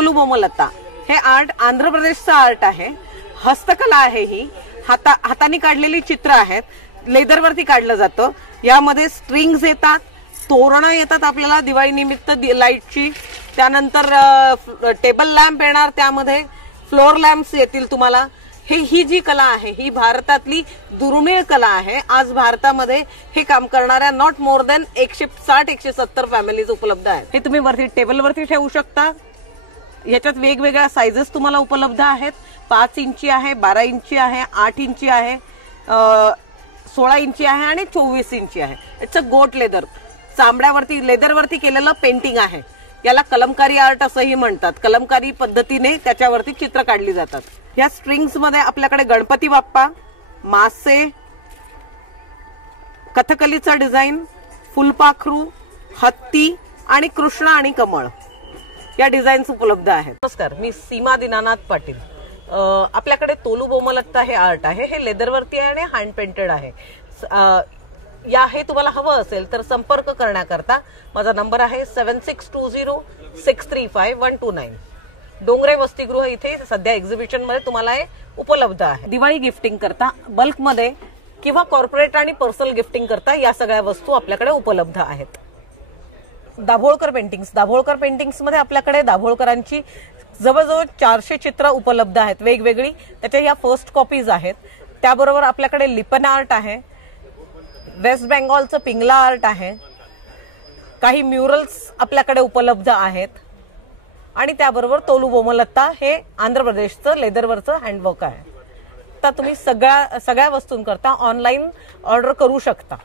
तोलू बोमलता हे आर्ट आंध्र प्रदेशचं आर्ट आहे. हस्तकला आहे ही. हाताने काढलेली चित्र आहेत. लेदरवरती काढलं जातं. यामध्ये स्ट्रिंग्स येतात, तोरणं येतात आपल्याला दिवाळी निमित्त लाईटची. त्यानंतर टेबल लॅम्प येणार, त्यामध्ये फ्लोर लॅम्प्स येतील तुम्हाला. ही जी कला आहे ही भारतातली दुर्मिळ कला आहे. आज भारतामध्ये हे काम करणाऱ्या नॉट मोर देन 160-170 फॅमिलीज उपलब्ध आहेत. हे तुम्ही वरती टेबलवरती ठेवू शकता. याच्यात वेगवेगळ्या साइजेस तुम्हाला उपलब्ध आहेत. 5 इंची आहे, 12 इंची आहे, 8 इंची आहे, 16 इंची आहे आणि 24 इंची आहे. इट्स अ गोट लेदर. चांबड्यावरती लेदरवरती केलेलं पेंटिंग आहे. याला कलमकारी आर्ट असंही म्हणतात. कलमकारी पद्धतीने त्याच्यावरती चित्र काढली जातात. या स्ट्रिंग्स मध्ये आपल्याकडे गणपती बाप्पा, मासे, कथकलीचा डिझाईन, फुलपाखरू, हत्ती आणि कृष्ण आणि कमळ या डिझाईन्स उपलब्ध आहेत. नमस्कार, मी सीमा दीनानाथ पाटील. आपल्याकडे तोलू बोमलता हे आर्ट आहे. हे लेदरवरती आहे आणि हँड पेंटेड आहे. हे तुम्हाला हवं असेल तर संपर्क करण्याकरता माझा नंबर आहे 7620635129. डोंगरे वसतिगृह इथे सध्या एक्झिबिशन मध्ये तुम्हाला हे उपलब्ध आहे. दिवाळी गिफ्टिंग करता बल्कमध्ये किंवा कॉर्पोरेट आणि पर्सनल गिफ्टिंग करता या सगळ्या वस्तू आपल्याकडे उपलब्ध आहेत. दाभोळकर पेंटिंग्स मध्ये आपल्याकडे दाभोळकरांची जवळजवळ 400 चित्र उपलब्ध आहेत वेगवेगळी. त्याच्या या फर्स्ट कॉपीज आहेत. त्याबरोबर आपल्याकडे लिपन आर्ट आहे, वेस्ट बेंगॉलचं पिंगला आर्ट आहे, काही म्युरल्स आपल्याकडे उपलब्ध आहेत आणि त्याबरोबर तोलू बोमलता हे आंध्र प्रदेशचं लेदरवरचं हँडवर्क आहे. तर तुम्ही सगळ्या वस्तूंकरता ऑनलाईन ऑर्डर करू शकता.